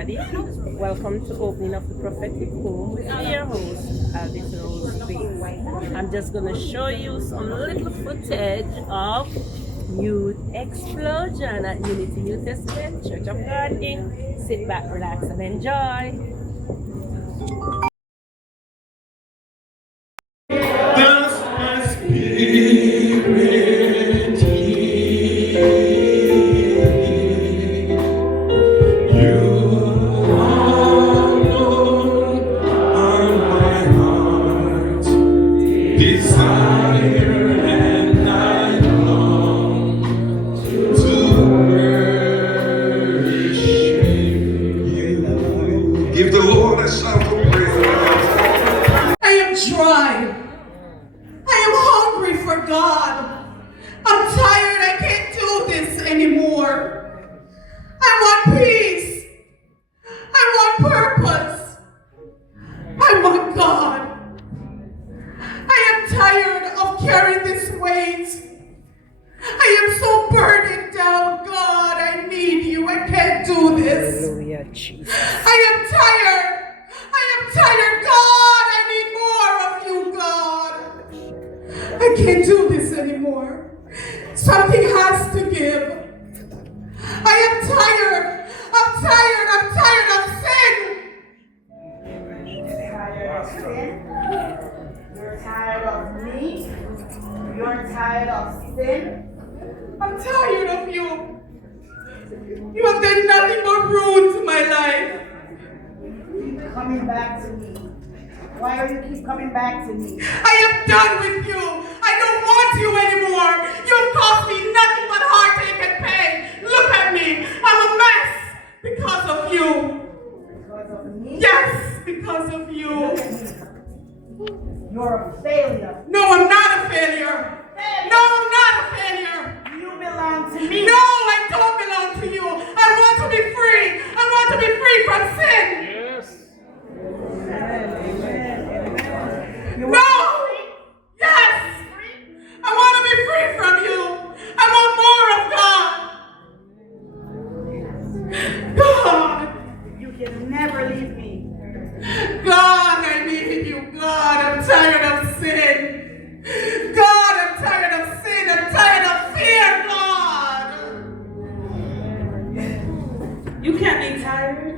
everybody. Welcome to Opening of the Prophetic Home with me, your host, Aldis Rose Bates. I'm just going to show you some little footage of Youth Explosion at Unity New Testament Church of God Inc. Sit back, relax, and enjoy. Thus my spirit desire and I long to worship you. Give the Lord a shout of praise. I am dry. I am hungry for God. I'm tired. I can't do this anymore. I want peace. I want purpose. I want God. I am tired of carrying this weight. I am so burdened down. God, I need you. I can't do this. Hallelujah, Jesus. I am tired. I am tired. God, I need more of you, God. I can't do this anymore. Something has to give. I am tired. I'm tired. I'm tired of sin. Tired of sin. You're tired of me. You're tired of sin. I'm tired of you. You have done nothing but ruin my life. Keep coming back to me. Why do you keep coming back to me? I am done with you. I don't want you anymore. You've cost me nothing but heartache and pain. Look at me. I'm a mess because of you. Because of me? Yes, because of you. You're a failure. No, I'm not a failure. No, I'm not a failure. You belong to me. No, I don't belong to you. I want to be free. I want to be free from sin. No! Yes! I want to be free from you. I want more of God. God! You can never leave me. God, I need you. God, I'm tired of sin. God, I'm tired of sin. I'm tired of fear, God. You can't be tired.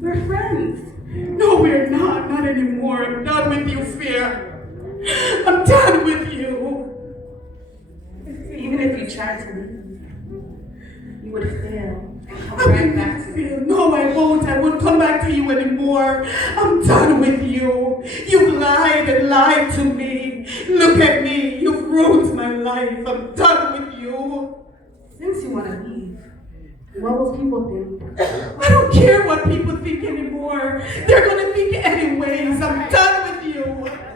We're friends. No, we're not. Not anymore. I'm done with you, fear. I'm done with you. Even if you tried to leave, you would fail. I will feel. No, I won't. I won't come back to you anymore. I'm done with you. You've lied and lied to me. Look at me. You've ruined my life. I'm done with you. Since you want to leave, what will people think? I don't care what people think anymore. They're going to think anyways. I'm done with you.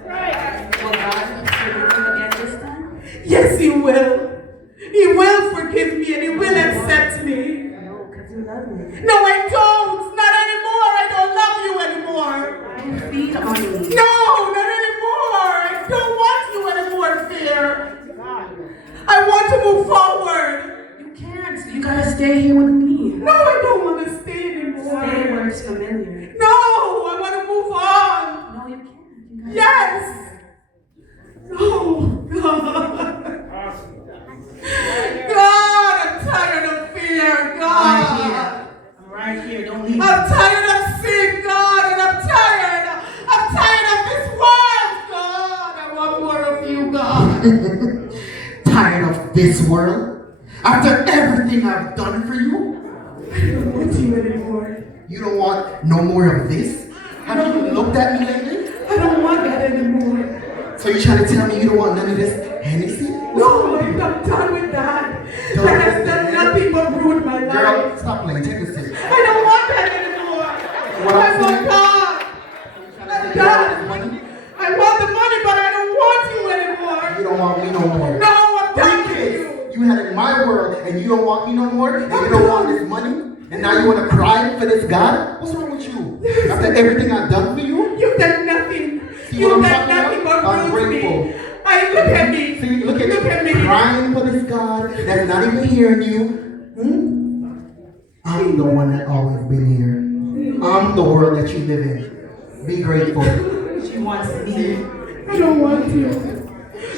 Right. Will God forgive you again this time? Yes, He will. He will forgive me and He will accept me. No, because you love me. No, I don't. Not anymore. I don't love you anymore. I feed on you. No, not anymore. I don't want you anymore, fear. I want to move forward. You can't. You gotta stay here with me. No, I don't want to stay anymore. Stay where it's familiar. No, I want to move on. No, you can't. You gotta Yes. Oh, God. God, I'm tired of fear, God. I'm right here. Don't leave. I'm tired of sin, God, and I'm tired. I'm tired of this world, God. I want more of you, God. Tired of this world? After everything I've done for you? I don't want you anymore. You don't want no more of this? Have you looked at me lately? I don't want that anymore. So you're trying to tell me you don't want none of this Hennessy? No, I'm done with that. Don't I have done nothing but ruin my life. Girl, stop playing. Take a sip. I don't want that anymore. What I I'm want saying? God. I'm done. I want the money, but I don't want you anymore. You don't want me no more. No, I'm done Three with kids you. you had in my world and you don't want me no more? And you don't want this money? And now you want to cry for this God? What's wrong with you? After everything I've done for you? You've done nothing. See You've what I'm done talking nothing about? but ruin Ungrateful. me. I look at me. See, look at me. you crying for this God that's not even hearing you. I'm the one that always been here. I'm the world that you live in. Be grateful. She wants me. I don't want you.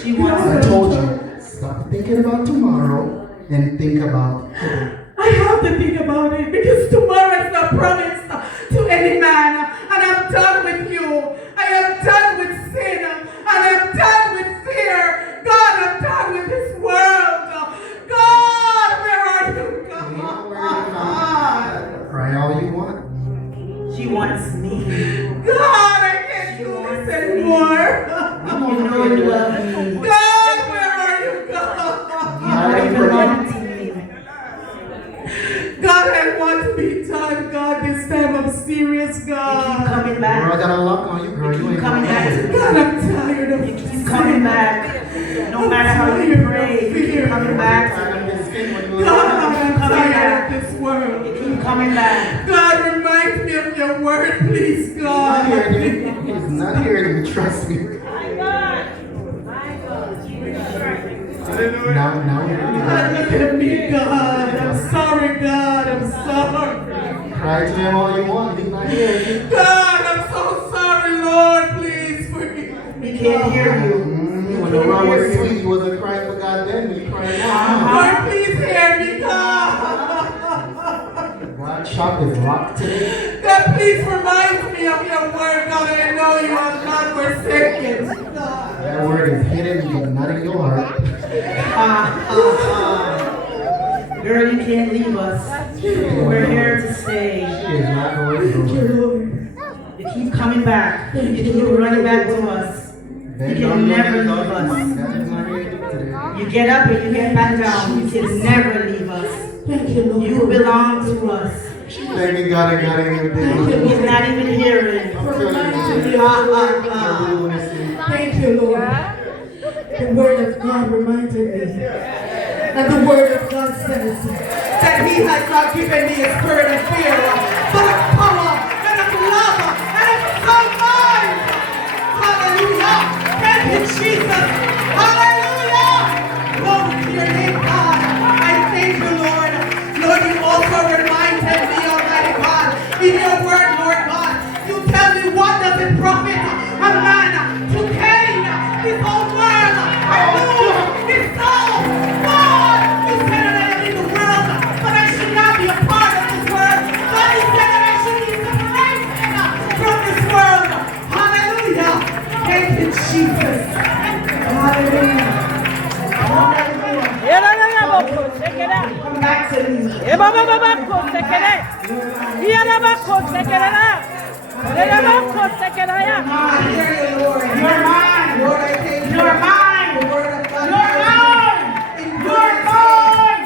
She wants I me. told you, stop thinking about tomorrow and think about today. I have to think about it because tomorrow is not promised to any man. And I'm done with you. I am done with sin. And I'm done with fear. God, I'm done with this world. God, where are you, God? Cry all you want. She wants me. God, I can't do this anymore. You know you love me. God, where are you, God? You belong to me. God, I want to be done, God. This time I'm serious, You keep God. coming Girl, I back. got a lock on you, girl. You ain't Coming back to me. God, I'm tired of You keep coming back. No matter how you pray, you keep coming back. God, I'm tired of this world. You keep coming back. God, remind me of your word, please, Not God. hearing you. He's not hearing you. Trust me. Now God, look at me, God. I'm sorry, God. I'm sorry. cry to him all you want. He's not hearing you. God, I'm so sorry, Lord. Please forgive me. He can't hear you. When the world was sweet, you wasn't crying for God then. You crying now. Lord, please hear me, God. God shop is locked today. God, please remind me of your word, God. I know you have not forsaken. God. That word is hidden, but not in your heart. Girl, you can't leave us. We're here to stay. She is not going nowhere. You keep coming back. You keep running back to us. Bend You down, can never look leave at us. God is not hearing you today. You get up and you get back down. You can never leave us. Thank you, Lord. You belong to us. Thanking God and God ain't even there. He's not even hearing. I'm telling you. Thank you, Lord. The word of God reminded me. And the word of God says that he has not given me a spirit of fear, but of power and of love and of sound mind. Hallelujah. Thank you, Jesus. Hallelujah. Glory to your name, God. I thank you, Lord. Lord, you also reminded me, Almighty God, in your word, Lord God, you tell me what does it profit a man to gain this whole world and lose his soul. God, you said that I am in the world, but I should not be a part of this world. God, you said that I should be separated from this world. Hallelujah. Thank you, Jesus. Hallelujah. Come back to me. I hear you, Lord. You're mine. Lord, I thank you. You're mine. The word of God. You're mine. You're mine.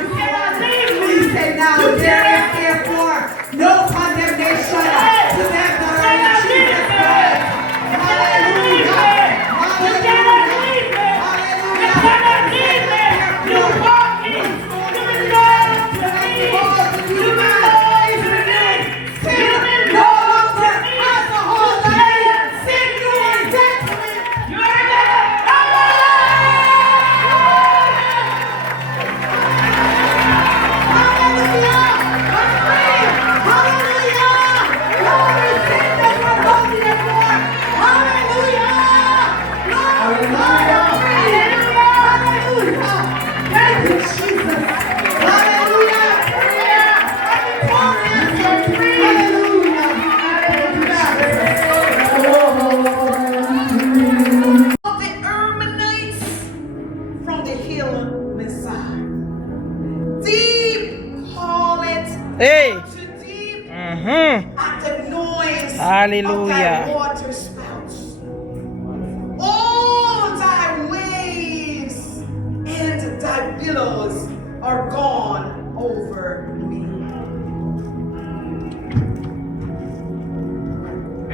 You cannot leave me. Please say now, You there is cannot- therefore no condemnation to them that are in cannot leave Jesus me. Christ. You cannot leave me. You cannot leave me. You cannot leave me. You bought me. You belong to me. You belong to me. You belong to me. Sin, you are dead to me. You're dead. Hallelujah. I'm free. Hallelujah. Glory, sin that you are holy and more. Hallelujah. Glory, hallelujah. Hallelujah. Thank you, Jesus. Hallelujah. I'm victorious. Hallelujah. Of the Erminites from the hill Messiah. Deep call it Hey. unto deep Mm-hmm. at the noise Hallelujah. of thy water spouts. All thy waves and thy billows are gone over me.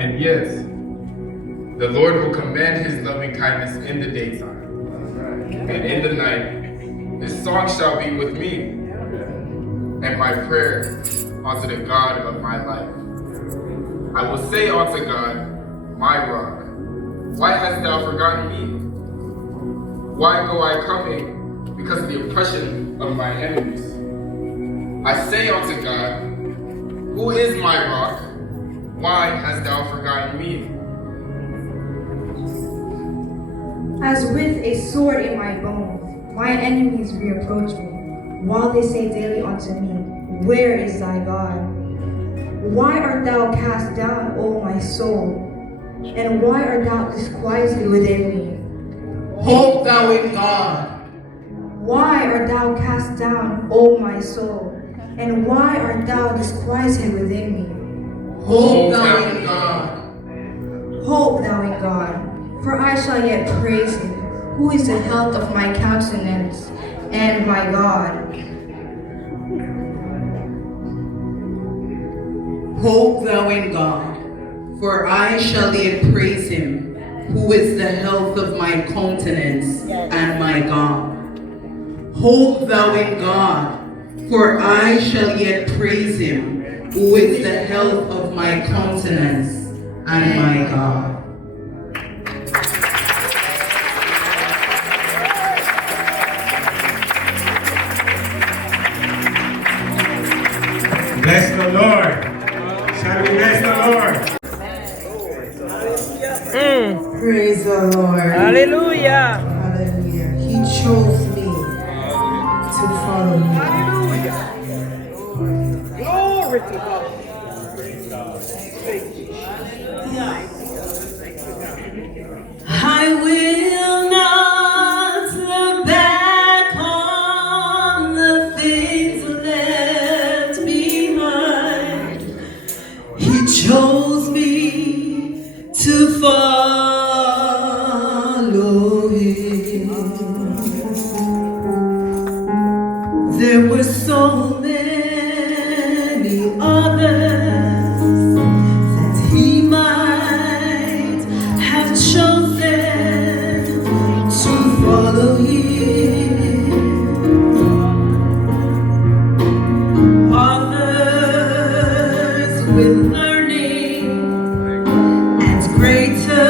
And yet, the Lord will command his loving kindness in the daytime, and in the night, his song shall be with me, and my prayer unto the God of my life. I will say unto God, my rock, why hast thou forgotten me? Why go I coming because of the oppression of my enemies? I say unto God, who is my rock? Why hast thou forgotten me? As with a sword in my bones, my enemies reproach me, while they say daily unto me, where is thy God? Why art thou cast down, O my soul? And why art thou disquieted within me? Hope thou in God. Why art thou cast down, O my soul? And why art thou disquieted within me? Hope thou in God. Hope thou in God, for I shall yet praise him, who is the health of my countenance, and my God. Hope thou in God, for I shall yet praise him, who is the health of my countenance and my God. Hope thou in God, for I shall yet praise him, who is the health of my countenance and my God. Bless the Lord. Shall we bless the Lord? Praise the Lord. Hallelujah. Hallelujah. He chose me to follow him. Glory to God. I will not look back on the things left behind. He chose me to follow him. There were so many others that he might have chosen to follow him. Others with learning and greater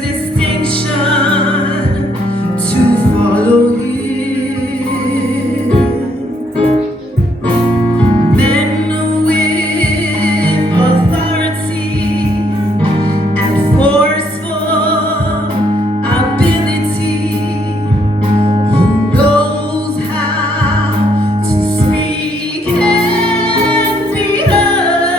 distinction to follow him. Men with authority and forceful ability, who knows how to speak and be heard.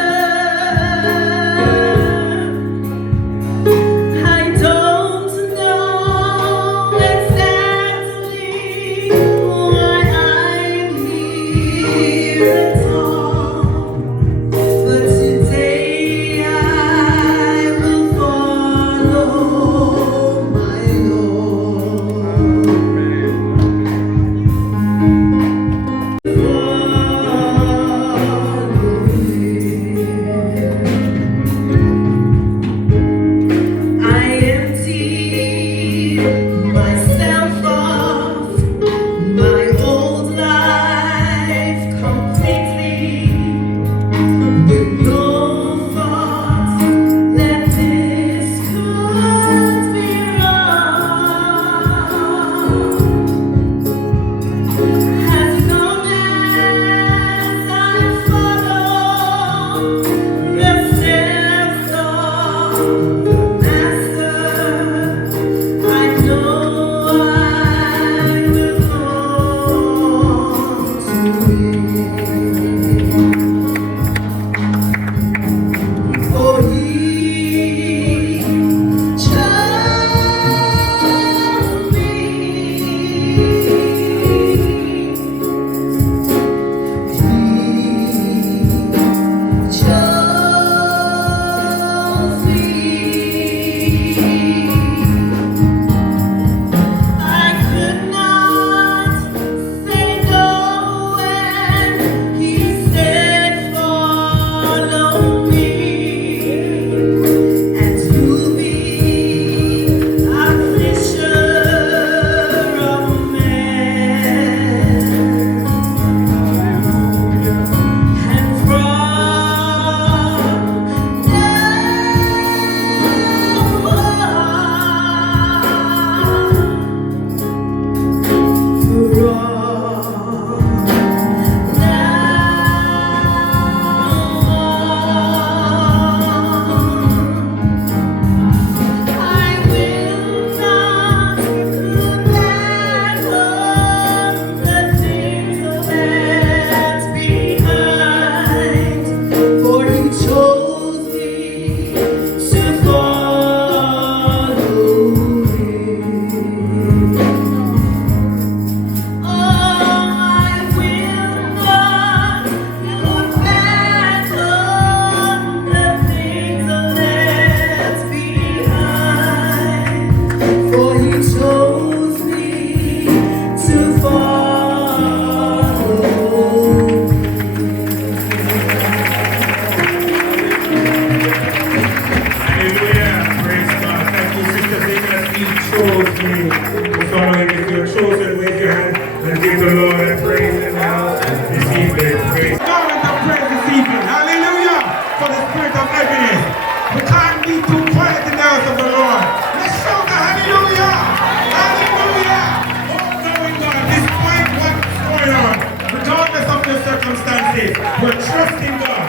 We're trusting God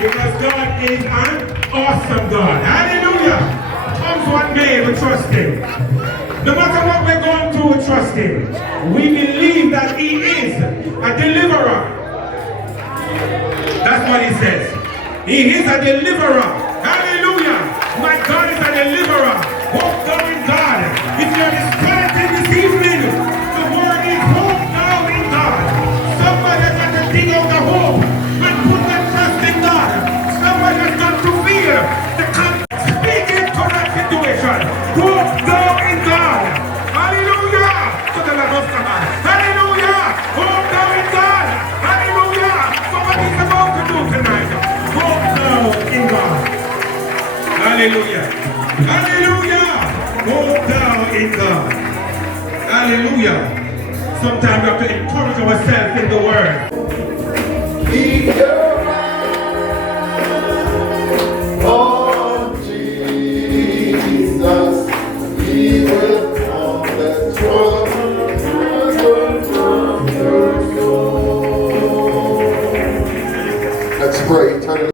because God is an awesome God. Hallelujah. Comes what may, we trust Him. No matter what we're going through, we trust Him. We believe that He is a deliverer. That's what He says. He is a deliverer. Hallelujah. My God is a deliverer. Hope thou in God. If you're discouraged this evening, the word is hope thou in God. Somebody has got to dig out the hope and put their trust in God. Somebody has got to fear the speak into that situation. Hope thou in God. Hallelujah. To the love of God. Hallelujah. Hope thou in God. Hallelujah. For what He's about to do tonight. Hope thou in God. Hallelujah. Hallelujah. Hope thou in God. Hallelujah. Sometimes we have to encourage ourselves in the word. Keep your eyes on Jesus. He will calm the trouble from your soul. Let's pray. Turn it.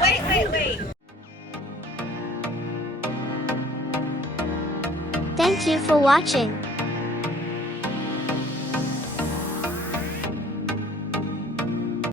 Wait. Thank you for watching.